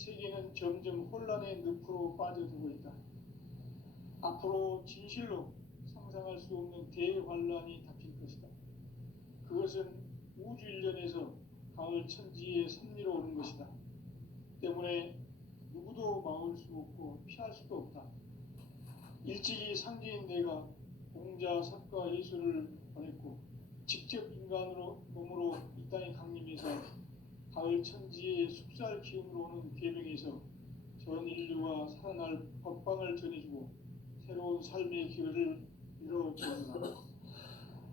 세계는 점점 혼란의 늪으로 빠져들고 있다. 앞으로 진실로 상상할 수 없는 대환란이 닥칠 것이다. 그것은 우주 일련에서 가을 천지의 섭리로 오는 것이다. 때문에 누구도 막을 수 없고 피할 수도 없다. 일찍이 상제인 내가 공자, 석가, 예수를 보냈고 직접 인간으로 몸으로 이 땅에 강림해서 가을 천지의 숲살 기운으로 오는 계명에서 전 인류가 살아날 법방을 전해주고 새로운 삶의 기회를 열어줍니다.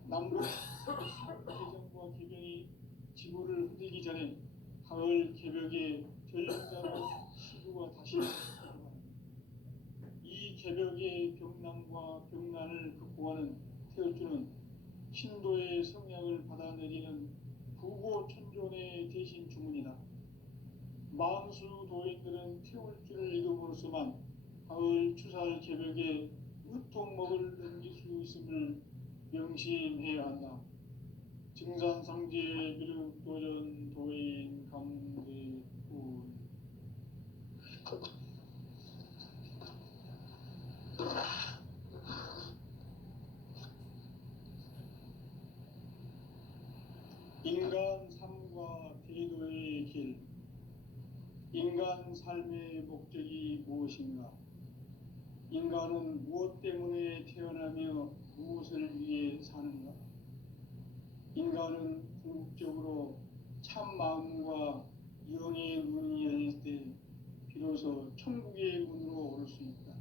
남북 개정과 개병이 지구를 흔들기 전에 가을 개벽의 전령자로 시구가 다시 일어납니다. 이 개벽의 병난과 병난을 극복하는 태어주는 신도의 성약을 받아내리는 부고천존의 대신 주문이다. 만수 도인들은 태울주를 이름으로서만 가을 추살 개벽에 으통먹을 넘길 수 있음을 명심해야 한다. 증산상제 미륵도전 도인 강대군. 인간 삶과 대도의 길. 인간 삶의 목적이 무엇인가? 인간은 무엇 때문에 태어나며 무엇을 위해 사는가? 인간은 궁극적으로 참 마음과 영의 문이 열릴 때 비로소 천국의 문으로 오를 수 있다.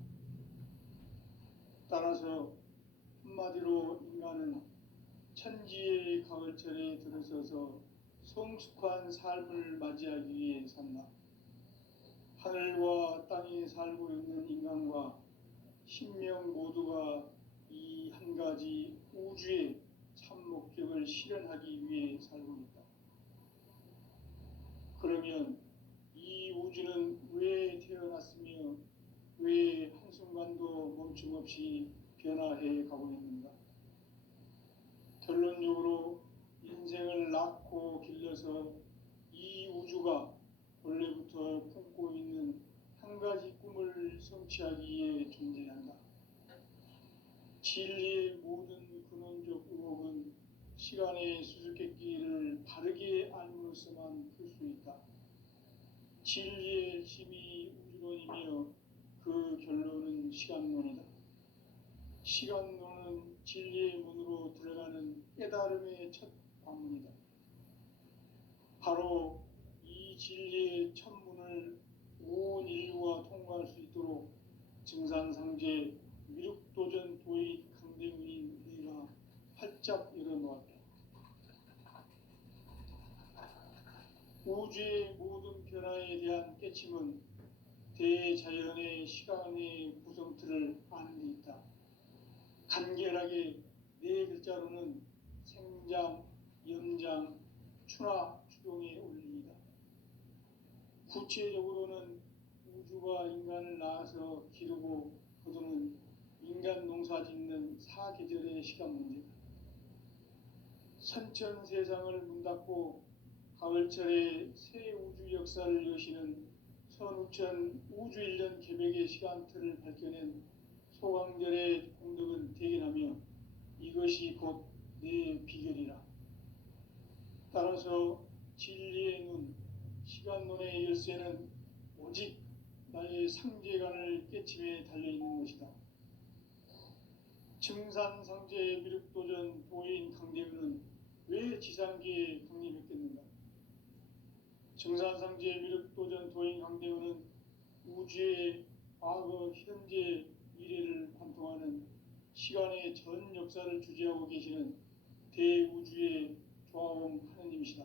따라서 한마디로 인간은 천지의 가을철에 들어서서 성숙한 삶을 맞이하기 위해 산다. 하늘과 땅에 살고 있는 인간과 신명 모두가 이 한 가지 우주의 참 목적을 실현하기 위해 살고 있다. 그러면 이 우주는 왜 태어났으며 왜 한순간도 멈춤없이 변화해 가고 있는가? 결론적으로 인생을 낳고 길러서 이 우주가 원래부터 품고 있는 한 가지 꿈을 성취하기 위해 존재한다. 진리의 모든 근원적 의혹은 시간의 수수께끼를 바르게 알므로서만 풀 수 있다. 진리의 핵심이 우주론이며 그 결론은 시간론이다. 시간론은 진리의 문으로 들어가는 깨달음의 첫 관문이다. 바로 이 진리의 첫 문을 온 인류가 통과할 수 있도록 증산상제 미륵도전 도의 강대문인 우리가 활짝 열어놓았다. 우주의 모든 변화에 대한 깨침은 대자연의 시간의 구성틀을 아는 데 있다. 간결하게 네 글자로는 생장, 연장, 추나 추동의 원리이다. 구체적으로는 우주가 인간을 낳아서 기르고 거두는 인간 농사 짓는 사계절의 시간 문제다. 선천 세상을 문 닫고 가을철에 새 우주 역사를 여시는 선우천 우주일년 개벽의 시간틀을 밝혀낸 소강절의 공덕은 대견하며 이것이 곧 내 비결이라. 따라서 진리의 눈, 시간론의 열쇠는 오직 나의 상제관을 깨침에 달려있는 것이다. 증산상제 미륵도전 도인 강대우는 왜 지상계에 강림했겠는가? 증산상제 미륵도전 도인 강대우는 우주의 과거, 현재, 미래를 관통하는 시간의 전 역사를 주재하고 계시는 대우주의 조화원 하느님이시다.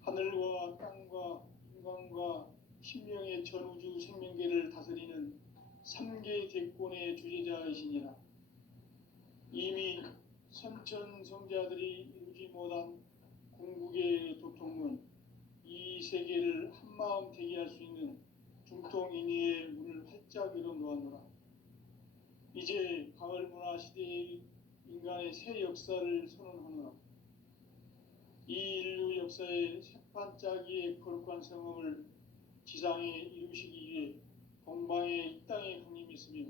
하늘과 땅과 인간과 신명의 전우주 생명계를 다스리는 3개 대권의 주재자이시니라. 이미 선천성자들이 이루지 못한 궁극의 도통문, 이 세계를 한마음 되게 할 수 있는 중통인의의 문을 활짝 열어놓았노라. 이제 가을 문화 시대의 인간의 새 역사를 선언하노라. 이 인류 역사의 새판짜기의 거룩한 성음을 지상에 이루시기 위해 동방에 이 땅에 강림했으며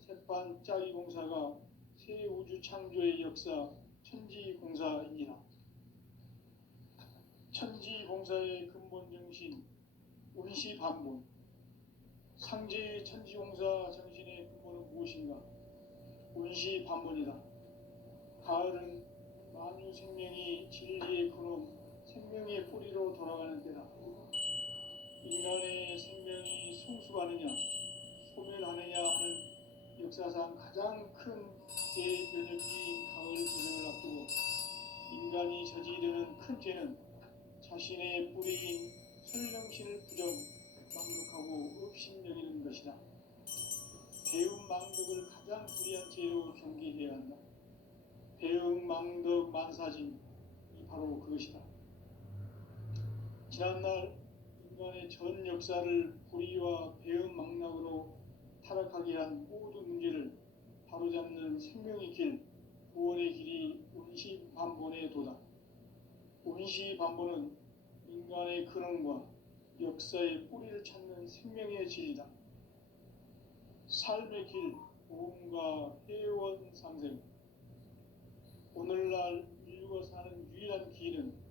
새판 짜기 공사가 새 우주 창조의 역사 천지 공사이니라. 천지 공사의 근본 정신 운시 반본. 상제의 천지 공사 정신의 근본은 무엇인가? 운시 반본이다. 가을은 만유 생명이 진리의 근원, 생명의 뿌리로 돌아가는 때다. 인간의 생명이 성숙하느냐, 소멸하느냐 하는 역사상 가장 큰 대변혁이 가을 개정을 앞두고 인간이 저지르는 큰 죄는 자신의 뿌리인 설령신을 부정, 망독하고 업신여기는 것이다. 배움 망덕을 가장 불의한 죄로 경계해야 한다. 배움 망덕 만사진이 바로 그것이다. 지난날 인간의 전 역사를 불의와 배움 망락으로 타락하게 한 모든 문제를 바로잡는 생명의 길, 구원의 길이 운시반본의 도다. 운시반본은 인간의 근원과 역사의 뿌리를 찾는 생명의 진리다. 삶의 길, 보험과 회원 상생. 오늘날 인류가 사는 유일한 길은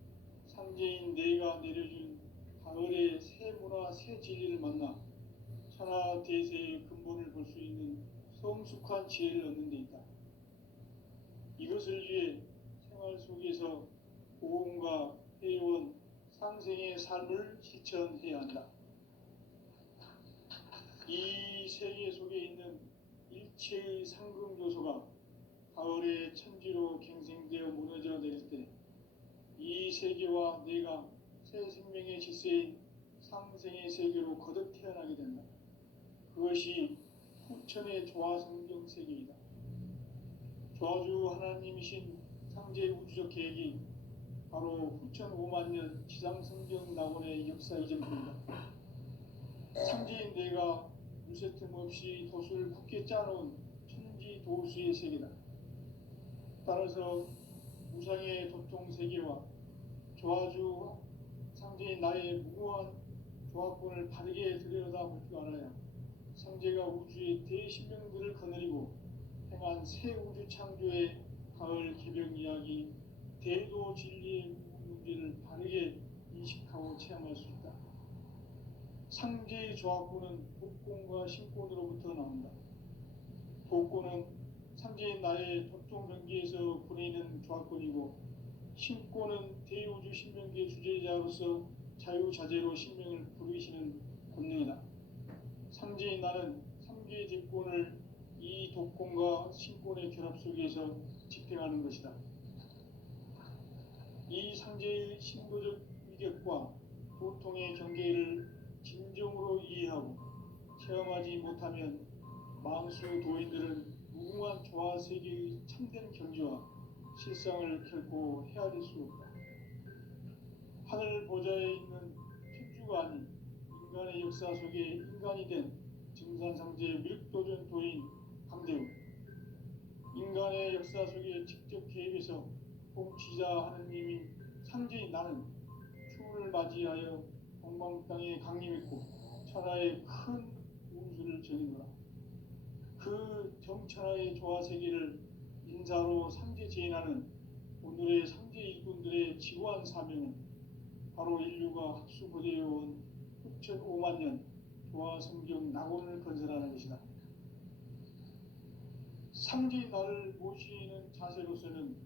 상제인 내가 내려준 가을의 새 문화, 새 진리를 만나 천하 대세의 근본을 볼 수 있는 성숙한 지혜를 얻는 데 있다. 이것을 위해 생활 속에서 보험과 회원, 상생의 삶을 실천해야 한다. 이 세계 속에 있는 일체의 상금 요소가 가을의 천지로 갱생되어 무너져 내릴 때 이 세계와 내가 새 생명의 질서인 상생의 세계로 거듭 태어나게 된다. 그것이 후천의 조화성경 세계이다. 조화주 하나님이신 상제 우주적 계획이 바로 후천 5만 년 지상성경 낙원의 역사 이전입니다. 상제인 내가 무쇠틈 없이 도수를 굳게 짜놓은 천지 도수의 세계다. 따라서 무상의 도통 세계와 조화주 상제인 나의 무모한 조합권을 바르게 들여다볼 줄 알아야 상제가 우주의 대신명들을 거느리고 행한 새 우주 창조의 가을 개벽 이야기, 대도 진리의 문제를 바르게 인식하고 체험할 수 있다. 상제의 조합권은 복권과 신권으로부터 나온다. 복권은 상제인 나의 도통 경계에서 보내는 조합권이고, 신권은 대우주 신명계 주제자로서 자유자재로 신명을 부르시는 권능이다. 상제인 나는 3개의 제권을 이 독권과 신권의 결합 속에서 집행하는 것이다. 이 상제의 신도적 위력과 도통의 경계를 진정으로 이해하고 체험하지 못하면 만수 도인들은 무궁한 조화세계의 참된 경지와 실상을 결코 헤아릴 수 없다. 하늘 보좌에 있는 천주가 아닌 인간의 역사 속에 인간이 된 증산상제 밀도전 도인 강대우, 인간의 역사 속에 직접 개입해서 통치자 하느님인 상제인 나는 추운을 맞이하여 동방 땅에 강림했고 천하의 큰 운수를 전이노라. 그 정천하의 조화세계를 인사로 상제 제인하는 오늘의 상제 일꾼들의 지구한 사명은 바로 인류가 학수고대해온 후천 5만 년 조화성경 낙원을 건설하는 것이다. 상제의 나를 모시는 자세로서는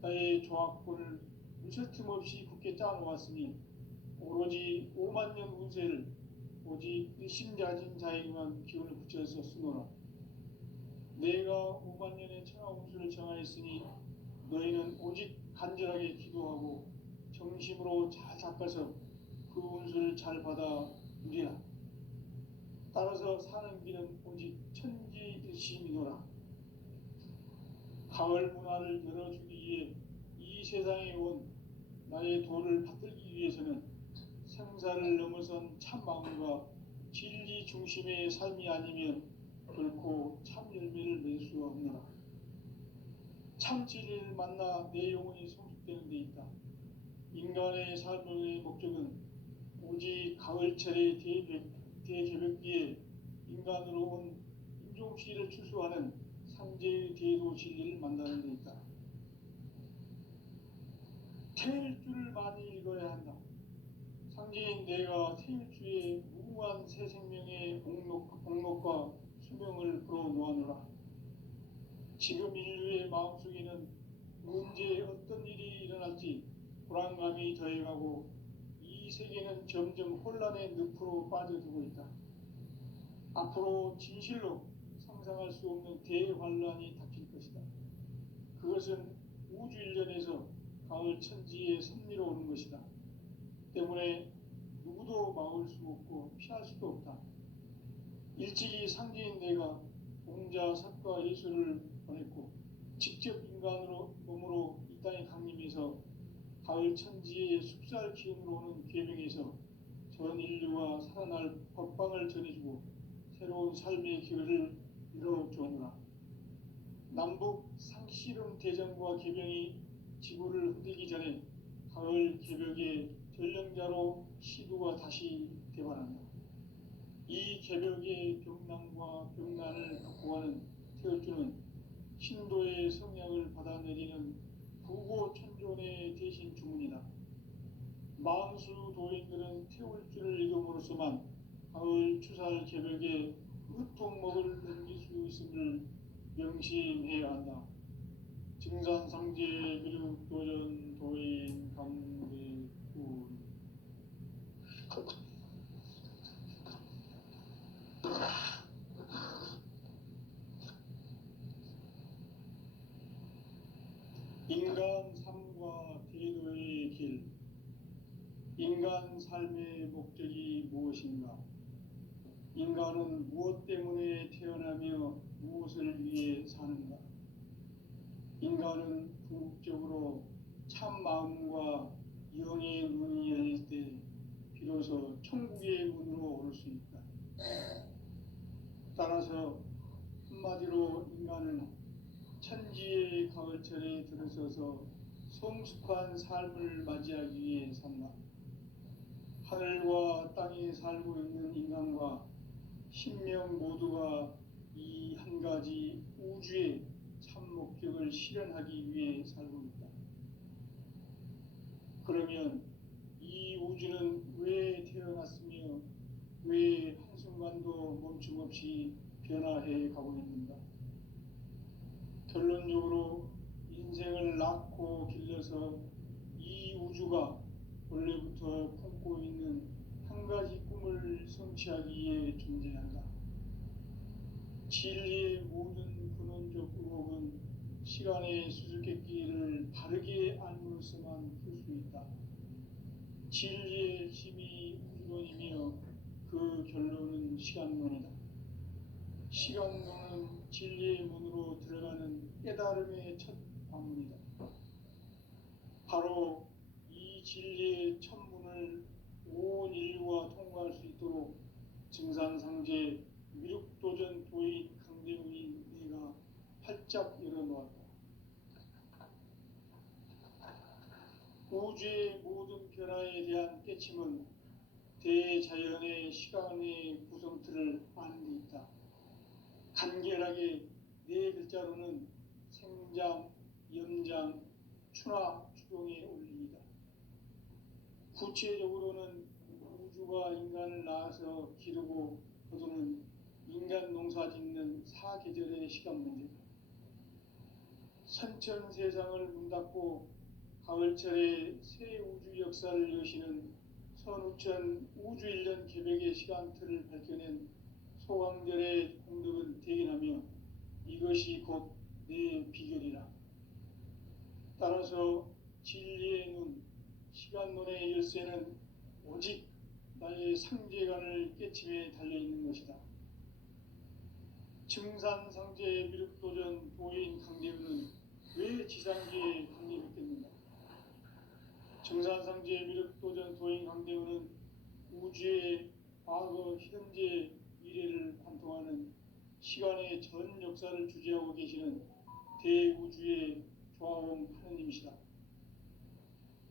나의 조합권을 무쇠틈 없이 굳게 짜놓았으니 오로지 5만 년 운세를 오직 일심자진 자에게만 기운을 붙여서 쓰노라. 내가 5만 년의 천하 운수를 정하였으니 너희는 오직 간절하게 기도하고 정심으로 잘 잡아서 그 운수를 잘 받아 누리라. 따라서 사는 길은 오직 천지일심이노라. 가을 문화를 열어주기 위해 이 세상에 온 나의 도를 받들기 위해서는 생사를 넘어선 참 마음과 진리 중심의 삶이 아니면 결코 참 열매를 맺을 수 없노라. 참 진리를 만나 내 영혼이 성숙되는 데 있다. 인간의 삶의 목적은 오직 가을철의 대개벽기에 인간으로 온 인종시를 추수하는 상제의 대도 진리를 만나는 데 있다. 태일주를 많이 읽어야 한다. 상제인 내가 태일주의 무궁한 새 생명의 옥록과 수명을 불어놓아노라. 지금 인류의 마음속에는 언제 어떤 일이 일어날지 불안감이 더해가고 이 세계는 점점 혼란의 늪으로 빠져들고 있다. 앞으로 진실로 상상할 수 없는 대환란이 닥칠 것이다. 그것은 우주 일련에서 가을 천지의 섭리로 오는 것이다. 때문에 누구도 막을 수 없고 피할 수도 없다. 일찍이 상제인 내가 공자, 사과, 예수를 보냈고 직접 인간으로 몸으로 이 땅에 강림해서 가을 천지의 숲살 기운으로 오는 계명에서 전 인류와 살아날 법방을 전해주고 새로운 삶의 기회를 이뤄주오노라. 남북 상씨름 대전과 계명이 지구를 흔들기 전에 가을 개벽의 전령자로 시두가 다시 되반한다. 이 개벽의 병난과 병난을 극복하는 태울주는 신도의 성향을 받아내리는 부고천존의 대신 주문이다. 망수 도인들은 태울주를 읽음으로써만 가을 추살 개벽의 으통목을 넘길 수 있음을 명심해야 한다. 증산상제 미륵도전 도인 강대군. 인간 삶과 대도의 길. 인간 삶의 목적이 무엇인가? 인간은 무엇 때문에 태어나며 무엇을 위해 사는가? 인간은 궁극적으로 참 마음과 영의 문이 열릴 때 비로소 천국의 문으로 오를 수 있다. 따라서 한마디로 인간은 천지의 가을철에 들어서서 성숙한 삶을 맞이하기 위해 산다. 하늘과 땅에 살고 있는 인간과 신명 모두가 이 한 가지 우주의 참 목적을 실현하기 위해 살고 있다. 그러면 이 우주는 왜 태어났으며 왜 한순간도 멈춤없이 변화해 가고 있는가? 결론적으로 인생을 낳고 길러서 이 우주가 원래부터 품고 있는 한 가지 꿈을 성취하기 위해 존재한다. 진리의 모든 근원적 의혹은 시간의 수수께끼를 바르게 알므로써만 풀 수 있다. 진리의 힘이 우주론이며 그 결론은 시간론이다. 시간론은 진리의 문으로 들어가는 깨달음의 첫 관문이다. 바로 이 진리의 첫 문을 온 인류가 통과할 수 있도록 증산상제 미륵도전 도인 강대의 내가 활짝 열어놓았다. 우주의 모든 변화에 대한 깨침은 대자연의 시간의 구성틀을 아는 데 있다. 간결하게 네 글자로는 생장, 연장, 추나 추동의 원리이다. 구체적으로는 우주가 인간을 낳아서 기르고 거두는 인간 농사 짓는 사계절의 시간 문제다. 선천 세상을 문 닫고 가을철에 새 우주 역사를 여시는 선우천 우주일년 개벽의 시간틀을 밝혀낸 소강절의 공덕은 대견하며 이것이 곧 내 비결이라. 따라서 진리의 눈, 시간론의 열쇠는 오직 나의 상제관을 깨침에 달려있는 것이다. 증산상제 미륵도전 도인 강대우는 왜 지상계에 강림했겠는가? 증산상제 미륵도전 도인 강대우는 우주의 과거, 현재, 미래를 관통하는 시간의 전 역사를 주재하고 계시는 대우주의 조화원 하느님이시다.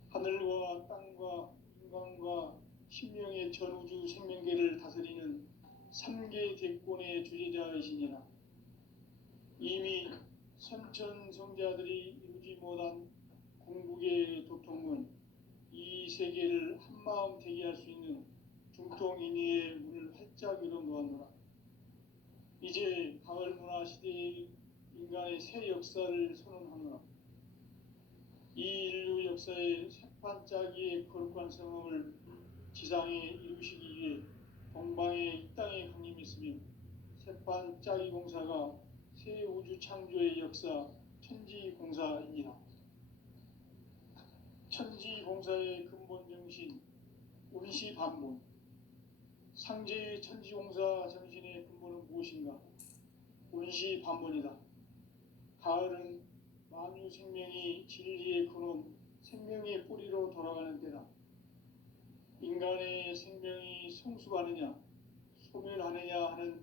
하늘과 땅과 인간과 신명의 전우주 생명계를 다스리는 3계 대권의 주제자이시니라. 이미 선천성자들이 이루지 못한 궁극의 도통은 이 세계를 한마음 되게 할 수 있는 중통인의의 문을 활짝 열어 놓았노라. 이제 가을 문화 시대의 인간의 새 역사를 선언하노라. 이 인류 역사의 새판짜기의 거룩한 성험을 지상에 이루시기 위해 동방의 이 땅에 강림했으며 새판짜기 공사가 새 우주 창조의 역사 천지공사이니라. 천지공사의 근본 정신 운시반본. 상제의 천지공사 정신의 근본은 무엇인가? 운시반본이다. 가을은 만유 생명이 진리의 근원, 생명의 뿌리로 돌아가는 때다. 인간의 생명이 성숙하느냐, 소멸하느냐 하는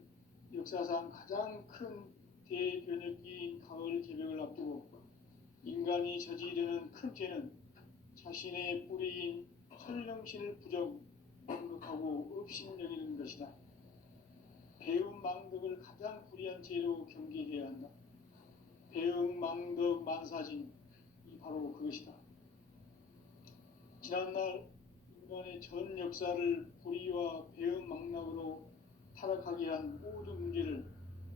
역사상 가장 큰 대변혁기인 가을 개벽을 앞두고 인간이 저지르는 큰 죄는 자신의 뿌리인 설령신을 부정하고 업신여기는 것이다. 배은망덕을 가장 불의한 죄로 경계해야 한다. 배은망덕 만사진이 바로 그것이다. 지난날 인간의 전 역사를 불의와 배은망락으로 타락하게 한 모든 문제를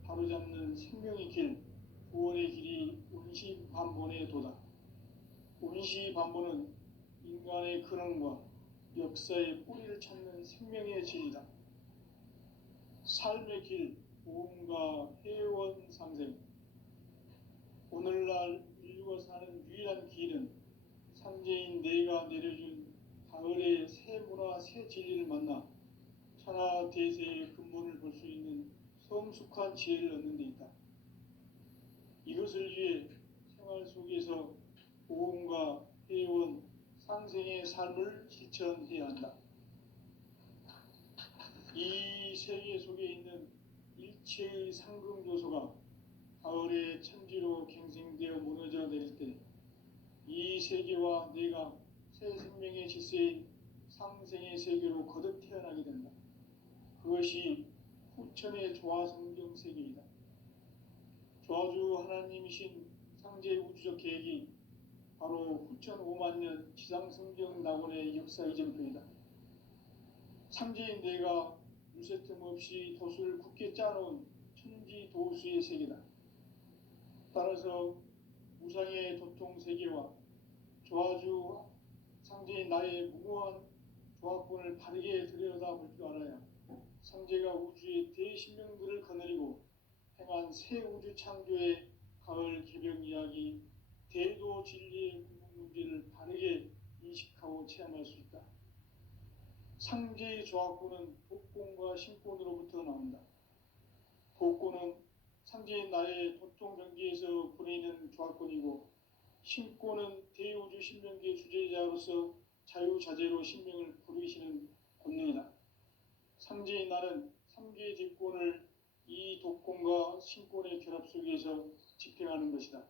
바로잡는 생명의 길, 구원의 길이 운시반본의 도다. 운시반본은 인간의 근원과 역사의 뿌리를 찾는 생명의 진리다. 삶의 길, 보험과 회원 상생. 오늘날 인류가 사는 유일한 길은 상제인 내가 내려준 가을의 새 문화, 새 진리를 만나 천하 대세의 근본을 볼 수 있는 성숙한 지혜를 얻는 데 있다. 이것을 위해 생활 속에서 보험과 회원, 상생의 삶을 실천해야 한다. 이 세계 속에 있는 일체의 상금 요소가 가을의 천지로 갱생되어 무너져 내릴 때 이 세계와 내가 새 생명의 질서인 상생의 세계로 거듭 태어나게 된다. 그것이 후천의 조화성경 세계이다. 조화주 하나님이신 상제의 우주적 계획이 바로 후천 5만 년 지상성경 낙원의 역사 이전표이다. 상제인 내가 유세틈 없이 도수를 굳게 짜놓은 천지 도수의 세계다. 따라서 무상의 도통 세계와 조화주 상제인 나의 무고한 조합권을 바르게 들여다볼 줄 알아야 상제가 우주의 대신명들을 거느리고 행한 새 우주 창조의 가을 개벽 이야기, 대도 진리의 궁극 문제를 바르게 인식하고 체험할 수 있다. 상제의 조합권은 독권과 신권으로부터 나온다. 독권은 상제인 나의 도통 경계에서 보내는 조합권이고, 신권은 대우주 신명기의 주제자로서 자유자재로 신명을 부르시는 권능이다. 상제인 나는 3개의 직권을 이 독권과 신권의 결합 속에서 집행하는 것이다.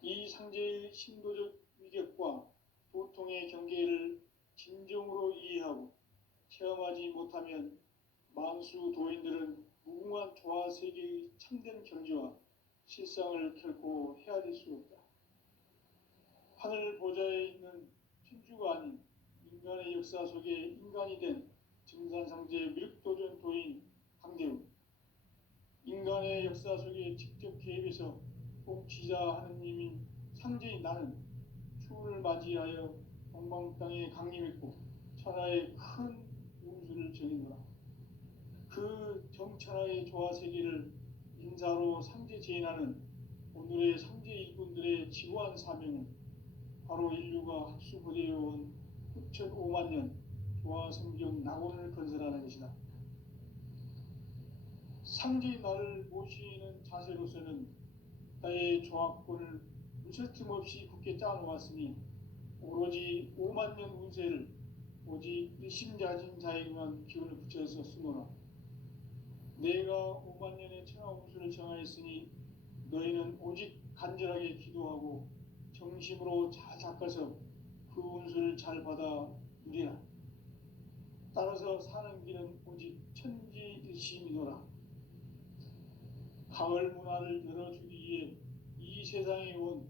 이 상제의 신도적 위격과 도통의 경계를 진정으로 이해하고 체험하지 못하면 만수 도인들은 무궁한 조화 세계의 참된 경지와 실상을 결코 헤아릴 수 없다. 하늘 보좌에 있는 천주가 아닌 인간의 역사 속에 인간이 된 증산상제 밀도전 도인 강대우, 인간의 역사 속에 직접 개입해서 통치자 하느님인 상제인 나는 추운을 맞이하여 동방 땅에 강림했고 천하의 큰 운수를 전이노라. 그 정천하의 조화 세계를 인사로 상제 제인하는 오늘의 상제 일꾼들의 지고한 사명은 바로 인류가 학수부대해온 후천 5만 년 조화 성경 낙원을 건설하는 것이다. 상제인 나를 모시는 자세로서는 나의 조합권을 무쇠 틈 없이 굳게 짜놓았으니 오로지 5만 년 운세를 오직 일심자진 자에게만 기운을 붙여서 쓰노라. 내가 5만 년의 천하 운수를 정하였으니 너희는 오직 간절하게 기도하고 정심으로 잘 닦아서 그 운수를 잘 받아 누리라. 따라서 사는 길은 오직 천지일심이노라. 가을 문화를 열어주기 위해 이 세상에 온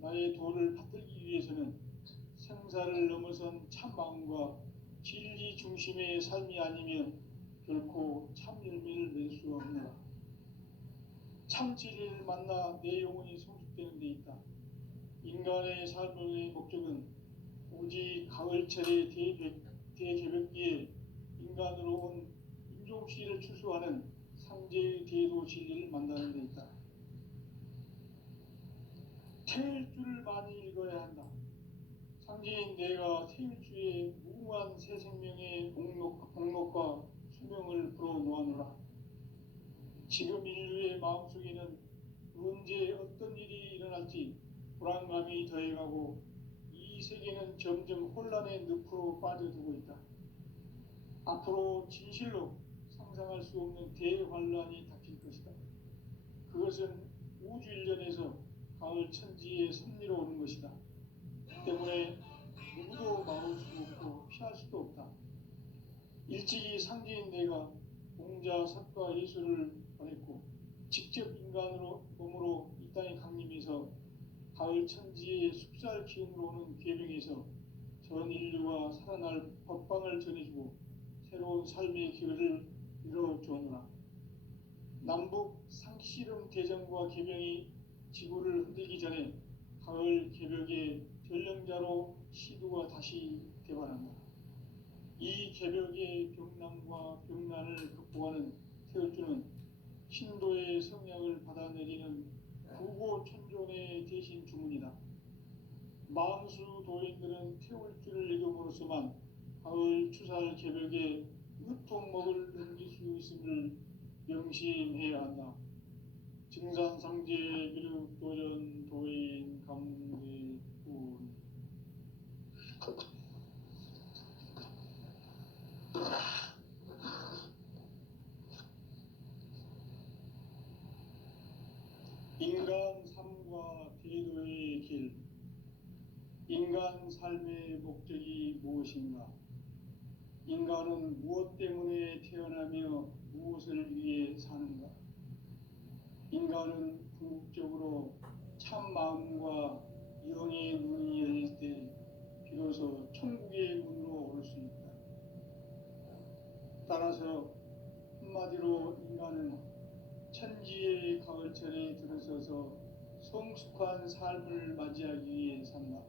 나의 도를 받들기 위해서는 생사를 넘어선 참 마음과 진리 중심의 삶이 아니면 결코 참 열매를 맺을 수 없노라. 참 진리를 만나 내 영혼이 성숙되는 데 있다. 인간의 삶의 목적은 오직 가을철의 대개벽기에 인간으로 온 인종씨를 추수하는 상제의 대도 진리를 만나는 데 있다. 태일 주를 많이 읽어야 한다. 상제인 내가 태일주의 무궁한 새 생명의 복록과 수명을 불어놓아노라. 지금 인류의 마음속에는 언제 어떤 일이 일어날지 불안감이 더해가고 이 세계는 점점 혼란의 늪으로 빠져들고 있다. 앞으로 진실로 상상할 수 없는 대환란이 닥칠 것이다. 그것은 우주 일련에서 가을 천지의 섭리로 오는 것이다. 때문에 누구도 막을 수 없고 피할 수도 없다. 일찍이 상제인 내가 공자, 석가, 예수를 보냈고 직접 인간으로 몸으로 이 땅에 강림해서 가을 천지의 숲살 기운으로 오는 계명에서 전 인류와 살아날 법방을 전해주고 새로운 삶의 기회를 이뤄주오노라. 남북 상씨름 대전과 계명이 지구를 흔들기 전에 가을 개벽의 전령자로 시두가 다시 되관한다. 이 개벽의 병난과 병난을 극복하는 태울주는 신도의 성령을 받아내리는 구고천존의 대신 주문이다. 만수 도인들은 태울주를 읽음으로써만 가을 추살 개벽에 으통먹을 넘길 수 있음을 명심해야 한다. 증산상제 미륵도전 도인 감대군. 인간 삶과 대도의 길. 인간 삶의 목적이 무엇인가? 인간은 무엇 때문에 태어나며 무엇을 위해 사는가? 인간은 궁극적으로 참 마음과 영의 눈이 열릴 때 비로소 천국의 문으로 올 수 있다. 따라서 한마디로 인간은 천지의 가을철에 들어서서 성숙한 삶을 맞이하기 위해 산다.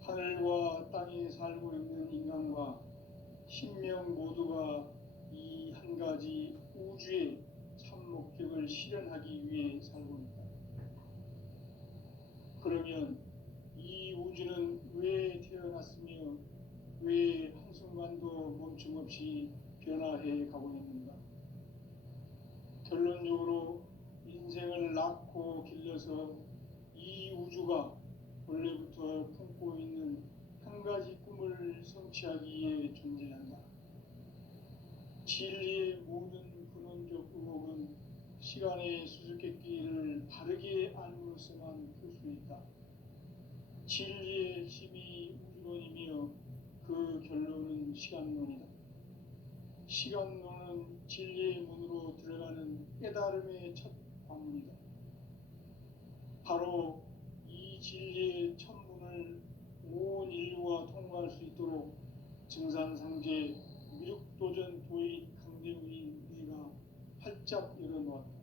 하늘과 땅에 살고 있는 인간과 신명 모두가 이 한 가지 우주의 참 목적을 실현하기 위해 살고 있다. 그러면 이 우주는 왜 태어났으며 왜 한순간도 멈춤 없이 변화해 가고 있는가? 결론적으로 인생을 낳고 길러서 이 우주가 원래부터 품고 있는 한 가지 꿈을 성취하기 위해 존재한다. 진리의 모든 근원적 의혹은 시간의 수수께끼를 바르게 알므로서만 풀 수 있다. 진리의 핵심이 우주론이며 그 결론은 시간론이다. 시간론은 진리의 문으로 들어가는 깨달음의 첫 관문이다. 바로 이 진리의 첫 문을 온 인류가 통과할 수 있도록 증산상제 미륵도전 도인 강대우인 내가 활짝 열어놓았다.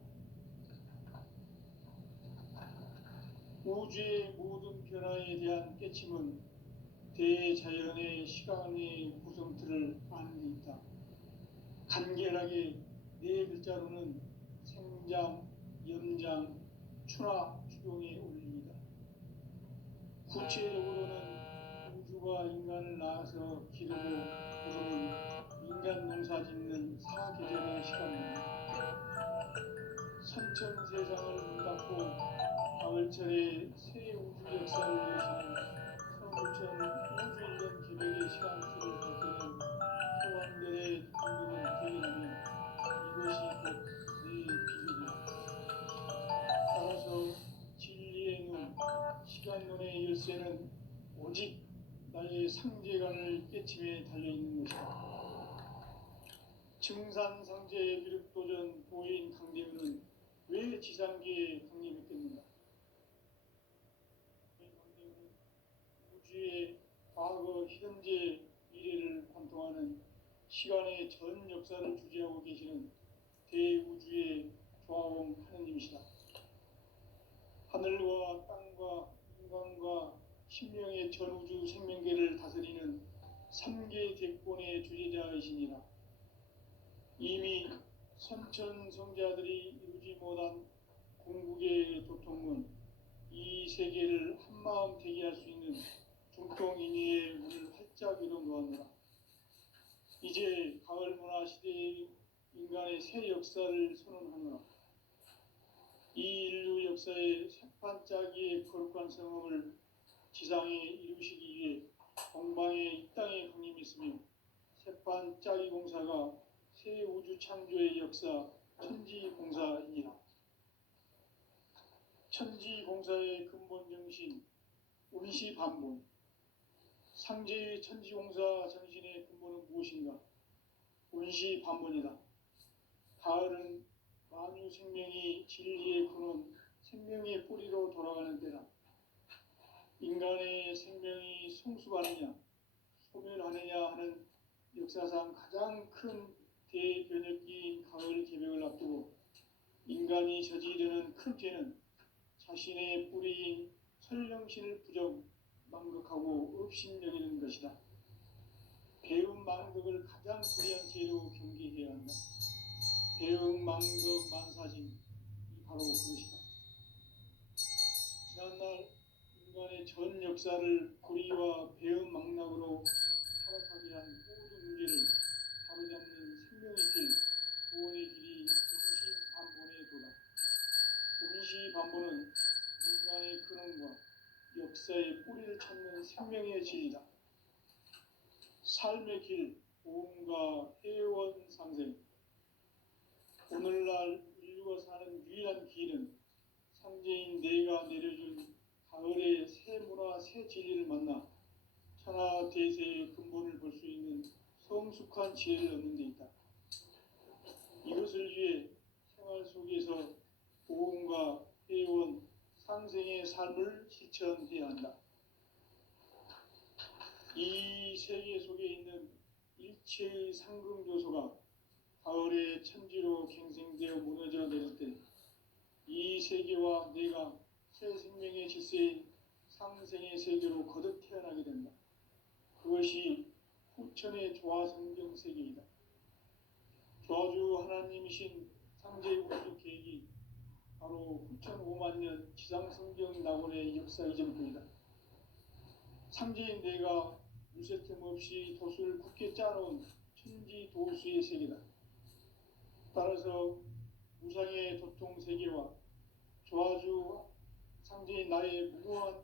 우주의 모든 변화에 대한 깨침은 대자연의 시간의 구성틀을 아는 데 있다. 간결하게 네 글자로는 생장, 염장, 추나 추동의 원리이다. 구체적으로는 우주가 인간을 낳아서 기르고 부르는 인간 농사 짓는 사계절의 시간입니다. 선천세상을 문닫고 가을철에 새 우주 역사를 이어지는 서울천 우주일년 기백의 시간틀을 밝혀낸 소왕들의 눈물을 기리하며 이것이 곧 내 비극이다. 따라서 진리의 눈, 시간론의 열쇠는 오직 나의 상제간을 깨침에 달려있는 것이다. 증산상제 미륵도전 도인 강대우는 왜 지상계에 강림했겠는가? 강대우는 우주의 과거, 현재, 미래를 관통하는 시간의 전 역사를 주재하고 계시는 대우주의 조화공 하느님이시다. 하늘과 땅과 인간과 신명의 전우주 생명계를 다스리는 삼계 대권의 주재자이시니라. 이미 선천성자들이 이루지 못한 궁극의 도통문, 이 세계를 한마음 되게 할 수 있는 중통인의의 문을 활짝 열어놓았노라. 이제 가을 문화 시대의 인간의 새 역사를 선언하노라. 이 인류 역사의 새판짜기의 거룩한 성험을 지상에 이루시기 위해 동방의 이 땅에 강림했으며, 새판짜기 공사가 새 우주 창조의 역사 천지공사이니라. 천지공사의 근본 정신 운시반본. 상제의 천지공사 정신의 근본은 무엇인가? 운시반본이다. 가을은 만유 생명이 진리의 근원, 생명의 뿌리로 돌아가는 때라. 인간의 생명이 성숙하느냐 소멸하느냐 하는 역사상 가장 큰 대변혁기인 가을 개벽을 앞두고 인간이 저지르는 큰 죄는 자신의 뿌리인 설령신을 부정, 망극하고 업신여기는 것이다. 배음 망덕을 가장 불의한 죄로 경계해야 한다. 배음 망덕 만사진, 이 바로 그것이다. 지난날 인간의 전 역사를 불의와 배음 망락으로 타락하게 한 모든 문제를 바로잡는 생명의 길, 구원의 길이 운시반본의 도다. 운시반본은 인간의 근원과 역사의 뿌리를 찾는 생명의 진리다. 삶의 길, 보험과 회원 상생. 오늘날 인류가 사는 유일한 길은 상제인 내가 내려준 가을의 새 문화, 새 진리를 만나 천하 대세의 근본을 볼 수 있는 성숙한 지혜를 얻는 데 있다. 이것을 위해 생활 속에서 보험과 회원, 상생의 삶을 실천해야 한다. 이 세계 속에 있는 일체의 상승 요소가 가을의 천지로 갱생되어 무너져 내릴 때 이 세계와 내가 새 생명의 질서인 상생의 세계로 거듭 태어나게 된다. 그것이 후천의 조화성경 세계이다. 조화주 하나님이신 상제 우주 계획이 바로 후천 5만 년 지상성경 낙원의 역사 이전뿐이다. 상제인 내가 무쇠 틈 없이 도수를 굳게 짜놓은 천지 도수의 세계다. 따라서 무상의 도통 세계와 조화주 상제인 나의 무모한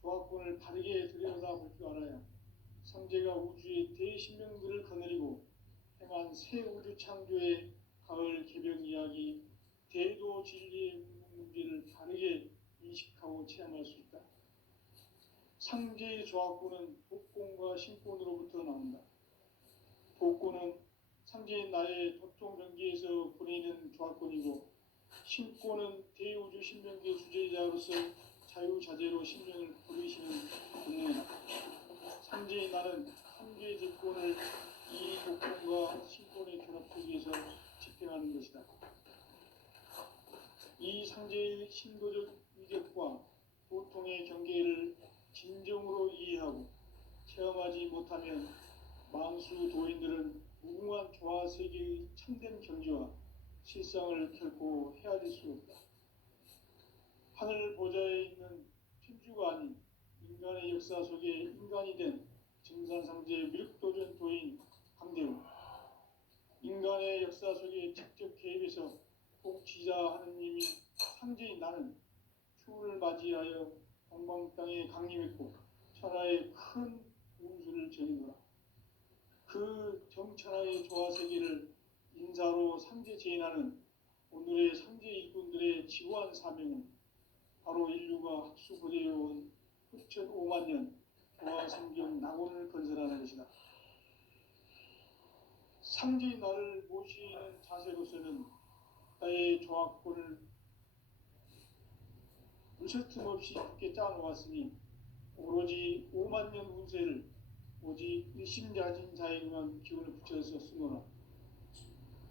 조화권을 바르게 들여다볼 줄 알아야 상제가 우주의 대신명들을 거느리고 행한 새 우주 창조의 가을 개벽 이야기, 대도 진리의 문제를 바르게 인식하고 체험할 수 있다. 상제의 조화권은 복권과 신권으로부터 나온다. 복권은 상제인 나의 도통 경계에서 보내는 조화권이고, 신권은 대우주 신명계 주제자로서 자유자재로 신명을 부르시는 본능이다. 상제인 나는 상계 대권을 이 복권과 신권의 결합 속에서 집행하는 것이다. 이 상제의 신도적 위력과 보통의 경계를 진정으로 이해하고 체험하지 못하면 만수 도인들은 무궁한 조화 세계의 참된 경지와 실상을 결코 헤아릴 수 없다. 하늘 보좌에 있는 천주가 아닌 인간의 역사 속에 인간이 된 증산상제 미륵도전 도인 강대우. 인간의 역사 속에 직접 개입해서 복지자 하느님이 상제인 나는 추운을 맞이하여 동방 땅에 강림했고 천하의 큰 운수를 전이노라. 그 정천하의 조화세계를 인사로 상제 제인하는 오늘의 상제 일꾼들의 지구한 사명은 바로 인류가 학수고대해온 후천 5만 년 도와 성경 낙원을 건설하는 것이다. 상제의 나를 모시는 자세로서는 나의 조합권을 무설틈 없이 굳게 짜놓았으니 오로지 5만 년 운세를 오직 일심자진 자에게만 기운을 붙여서 쓰노라.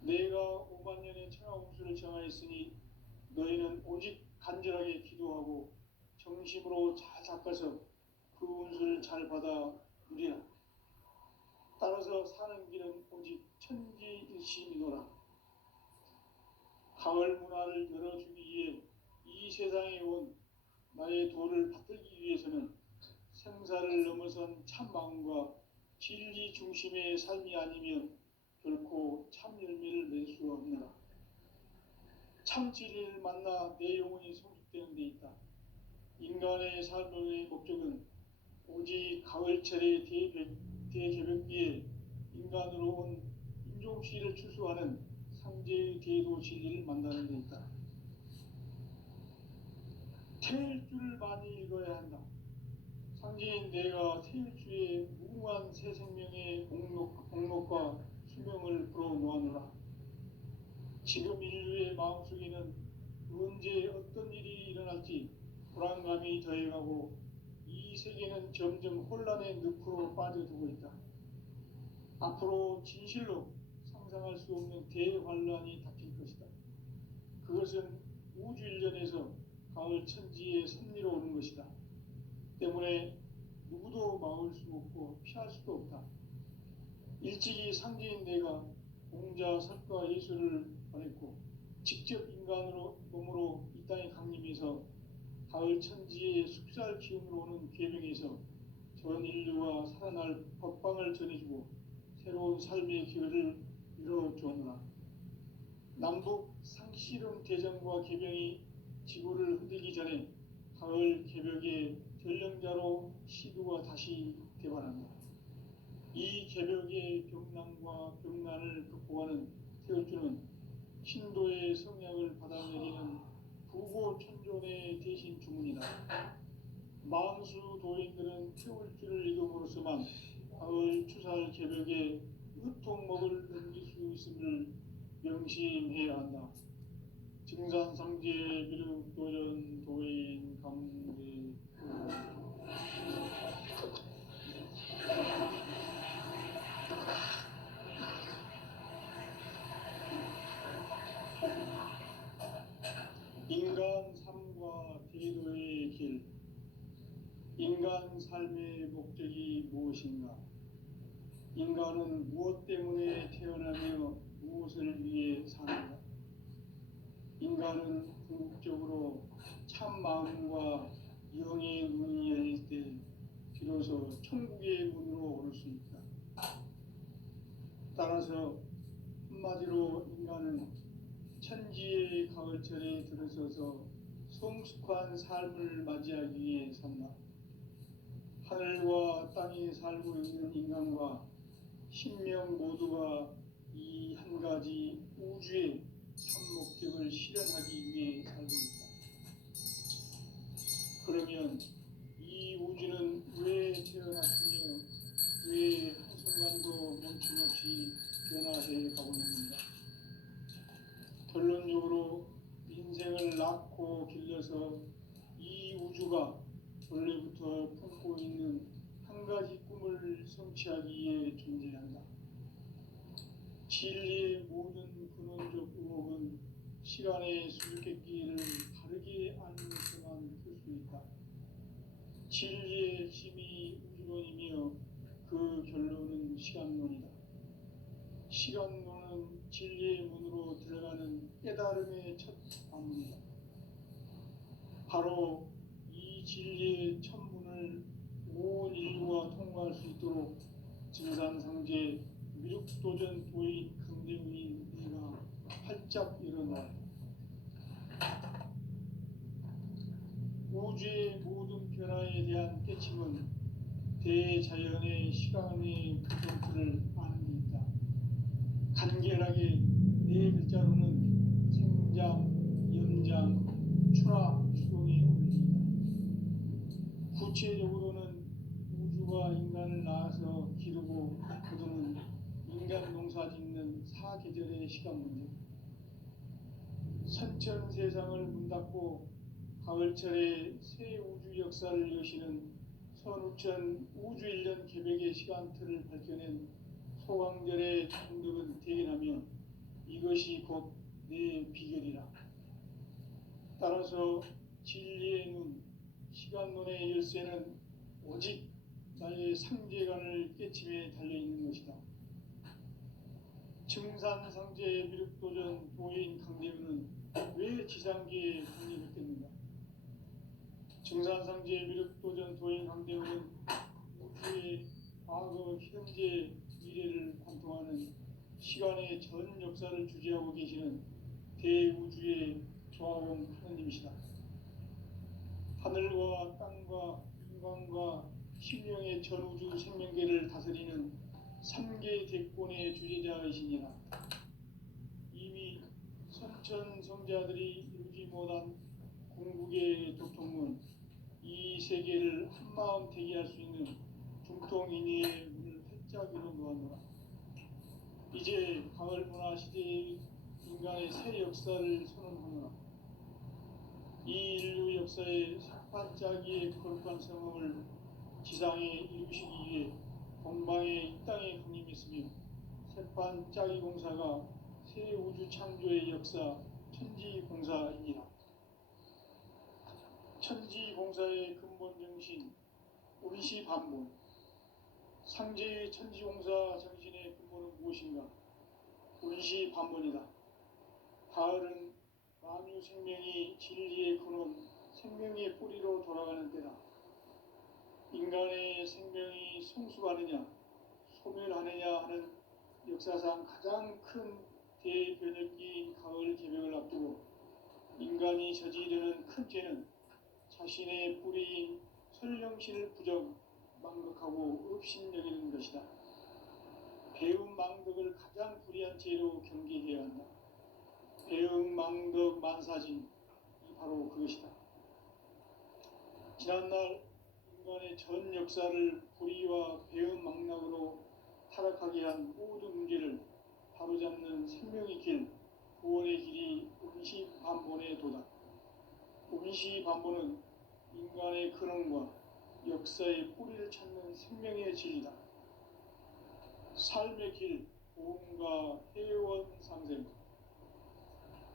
내가 5만 년의 천하 운수를 정하였으니 너희는 오직 간절하게 기도하고 정심으로 잘 닦아서 그 운수를 잘 받아 누리라. 따라서 사는 길은 오직 천지일심이노라. 가을 문화를 열어주기 위해 이 세상에 온 나의 도를 받들기 위해서는 생사를 넘어선 참 마음과 진리 중심의 삶이 아니면 결코 참 열매를 낼 수 없느라. 참 진리를 만나 내 영혼이 성숙되는 데 있다. 인간의 삶의 목적은 오직 가을철의 대개벽기에 인간으로 온 인종시를 추수하는 상제의 대도 진리를 만나는 데 있다. 태일주를 많이 읽어야 한다. 상제인 내가 태일주의 무궁한 새 생명의 공목과 수명을 불어놓아노라. 지금 인류의 마음속에는 언제 어떤 일이 일어날지 불안감이 더해가고 이 세계는 점점 혼란의 늪으로 빠져들고 있다. 앞으로 진실로 상상할 수 없는 대환란이 닥칠 것이다. 그것은 우주 일련에서 가을 천지의 섭리로 오는 것이다. 때문에 누구도 막을 수 없고 피할 수도 없다. 일찍이 상제인 내가 공자, 설과, 예수를 보냈고 직접 인간으로 몸으로 이 땅에 강림해서 가을 천지의 숙살 기운으로 오는 계명에서 전 인류와 살아날 법방을 전해주고 새로운 삶의 기회를 이뤄주었노라. 남북 상씨름 대전과 개병이 지구를 흔들기 전에 가을 개벽의 전령자로 시두가 다시 대발한다. 이 개벽의 병난과 병난을 극복하는 태울주는 신도의 성약을 받아내리는 부고천존의 대신 주문이다. 망수 도인들은 태울주를 이름으로서만 가을 추살 개벽에 의통목을 넘길 수 있음을 명심해야 한다. 증산상제 미륵도전 도인 강대 인간 삶과 대도의 길. 인간 삶의 목적이 무엇인가? 인간은 무엇 때문에 태어나며 무엇을 위해 사는가? 인간은 궁극적으로 참 마음과 영의 문이 열릴 때 비로소 천국의 문으로 올 수 있다. 따라서 한마디로 인간은 천지의 가을철에 들어서서 성숙한 삶을 맞이하기 위해 산다. 하늘과 땅에 살고 있는 인간과 신명 모두가 이 한 가지 우주의 참 목적을 실현하기 위해 살고 있다. 그러면 이 우주는 왜 태어났으며 왜 한순간도 멈춤없이 변화해 가고 있는가? 결론적으로 인생을 낳고 길러서 이 우주가 원래부터 품고 있는 한 가지 꿈을 성취하기 위해 존재한다. 진리의 모든 근원적 의혹은 시간의 수수께끼를 바르게 알면서만 풀 수 있다. 진리의 핵심이 우주론이며 그 결론은 시간론이다. 시간론은 진리의 문으로 들어가는 깨달음의 첫 관문이다. 바로 이 진리의 첫 문을 온 인류가 통과할 수 있도록 증산상제 미륵도전 도인 강대우인 내가 활짝 일어나 우주의 모든 변화에 대한 깨침은 대자연의 시간의 구성틀을 아는 데 있다. 간결하게 네 글자로는 생장, 염장, 추락, 추동의 원리이다. 구체적으로는 우주가 낳아서 기르고 거두는 인간 농사 짓는 사계절의 시간 문제. 선천 세상을 문 닫고 가을철에 새 우주 역사를 여시는 선우천 우주 1년 개백의 시간틀을 밝혀낸 소강절의 정덕은 대견하며 이것이 곧 내 비결이라. 따라서 진리의 눈, 시간론의 열쇠는 오직 나의 상제관을 깨침에 달려있는 것이다. 증산상제의 미륵도전 도인 강대우는 왜 지상계에 강림했겠는가? 증산상제의 미륵도전 도인 강대우는 우주의 과거, 현재, 미래를 관통하는 시간의 전 역사를 주재하고 계시는 대우주의 조화용 하느님이시다. 하늘과 땅과 인간과 신령의 전우주 생명계를 다스리는 3개 대권의 주제자이시니라. 이미 선천 성자들이 이루지 못한 궁극의 도통문, 이 세계를 한마음 대기할 수 있는 중통인의의 문을 활짝 열어 놓았노라. 이제 가을 문화 시대의 인간의 새 역사를 선언하노라. 이 인류 역사의 삭발짜기의 거룩한 성험을 지상에 이루시기 위해 동방의 이 땅에 강림했으며 새판짜기 공사가 새 우주 창조의 역사 천지공사이니라. 천지공사의 근본 정신 운시 반본. 상제의 천지공사 정신의 근본은 무엇인가? 운시 반본이다. 가을은 만유 생명이 진리의 근원, 생명의 뿌리로 돌아가는 때다. 인간의 생명이 성숙하느냐, 소멸하느냐 하는 역사상 가장 큰 대변혁기인 가을 개벽을 앞두고 인간이 저지르는 큰 죄는 자신의 뿌리인 설령신을 부정, 망극하고 업신여기는 것이다. 배움 망덕을 가장 불의한 죄로 경계해야 한다. 배움 망덕 만사진, 이 바로 그것이다. 지난날 인간의 전 역사를 불의와 배움 망락으로 타락하게 한 모든 문제를 바로잡는 생명의 길, 구원의 길이 운시반본의 도다. 운시반본은 인간의 근원과 역사의 뿌리를 찾는 생명의 진리다. 삶의 길, 보험과 회원 상생.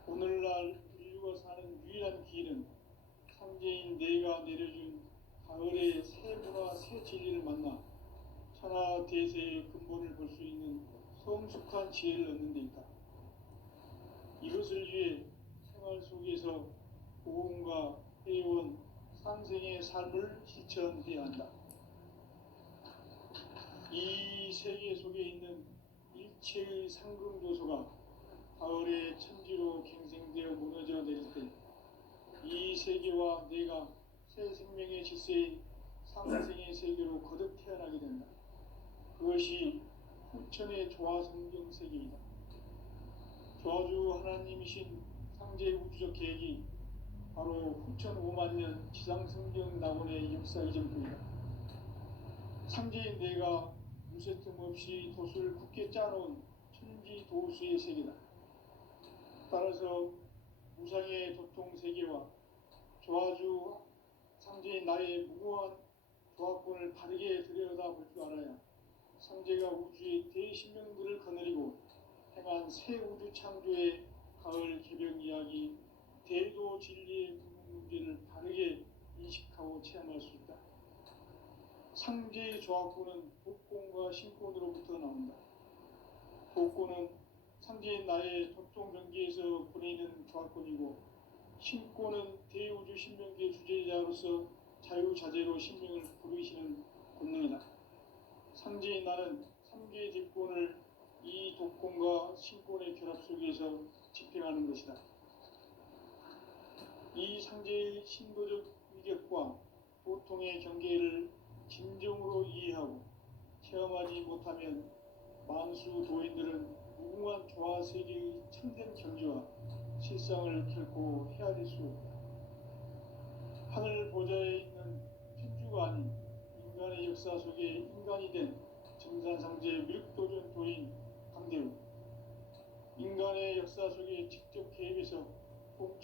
오늘날 인류가 사는 유일한 길은 상제인 내가 내려준 가을의 새 문화, 새 진리를 만나 천하 대세의 근본을 볼 수 있는 성숙한 지혜를 얻는 데 있다. 이것을 위해 생활 속에서 보험과 회원, 상생의 삶을 실천해야 한다. 이 세계 속에 있는 일체의 상금조소가 가을의 천지로 갱생되어 무너져 내릴 때 이 세계와 내가 새 생명의 질서인 상생의 세계로 거듭 태어나게 된다. 그것이 후천의 조화성경 세계이다. 조화주 하나님이신 상제 우주적 계획이 바로 후천 5만년 지상성경 낙원의 역사 이전뿐이다. 상제인 내가 무쇠 틈 없이 도수를 굳게 짜놓은 천지 도수의 세계다. 따라서 무상의 도통 세계와 조화주 상제인 나의 무고한 조화권을 바르게 들여다볼 줄 알아야 상제가 우주의 대신명들을 거느리고 행한 새 우주 창조의 가을 개벽 이야기, 대도 진리의 궁극 문제를 바르게 인식하고 체험할 수 있다. 상제의 조화권은 복권과 신권으로부터 나온다. 복권은 상제인 나의 도통 경계에서 보내는 조화권이고, 신권은 대우주 신명계 주제자로서 자유자재로 신명을 부르시는 권능이다. 상제인 나는 3개의 뒷권을 이 독권과 신권의 결합 속에서 집행하는 것이다. 이 상제의 신도적 위격과 보통의 경계를 진정으로 이해하고 체험하지 못하면 만수 도인들은 무궁한 조화세계의 참된 경지와 실상을 결코 헤아릴 수 없다. 하늘 보좌에 있는 천주가 아닌 인간의 역사 속에 인간이 된 정산상제 밀도전 도인 강대우, 인간의 역사 속에 직접 개입해서